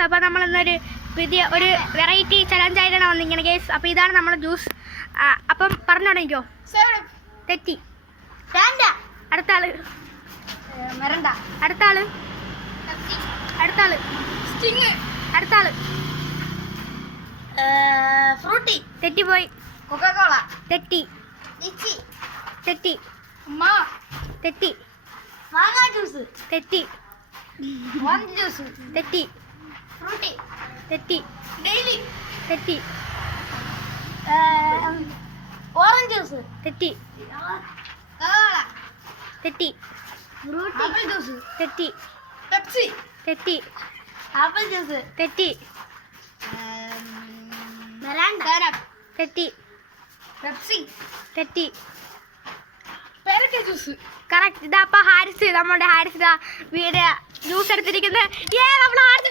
Guys. അപ്പോൾ നമ്മളിന്നൊരു പുതിയ ഒരു വെറൈറ്റി ചലഞ്ച് ആയിട്ടാണ് വന്നിങ്ങനെ ഗേസ്. അപ്പോൾ ഇതാണ് നമ്മുടെ ജ്യൂസ്. അപ്പം പറഞ്ഞു തുടങ്ങിക്കോ. തെറ്റി. അടുത്ത ആള്. അടുത്ത ആള്. അടുത്ത ആള്. അടുത്ത ആള്. ഫ്രൂട്ടി. തെറ്റിപ്പോയി. കൊക്കക്കോള. തെറ്റി. ലിച്ചി. തെറ്റി. തെറ്റി. മാങ്ങാ ജ്യൂസ്. തെറ്റി. Orange juice. തെറ്റി. ഫ്രൂട്ടി. തെറ്റി. ഡെയിലി. തെറ്റി. Orange juice. തെറ്റി. കോള. തെറ്റി. ഫ്രൂട്ടി. Apple juice. തെറ്റി. പെപ്സി. തെറ്റി. Apple juice. തെറ്റി. മെറാൻഡ. തെറ്റി. പെപ്സി. തെറ്റി. പേരക്ക ജ്യൂസ്. കറക്റ്റ്. ഇതാ അപ്പം ഹാരിസ്, നമ്മുടെ ഹാരിസ് ഇതാ വീട് ജ്യൂസ് എടുത്തിരിക്കുന്നത്. നമ്മൾ ഹാരിസ്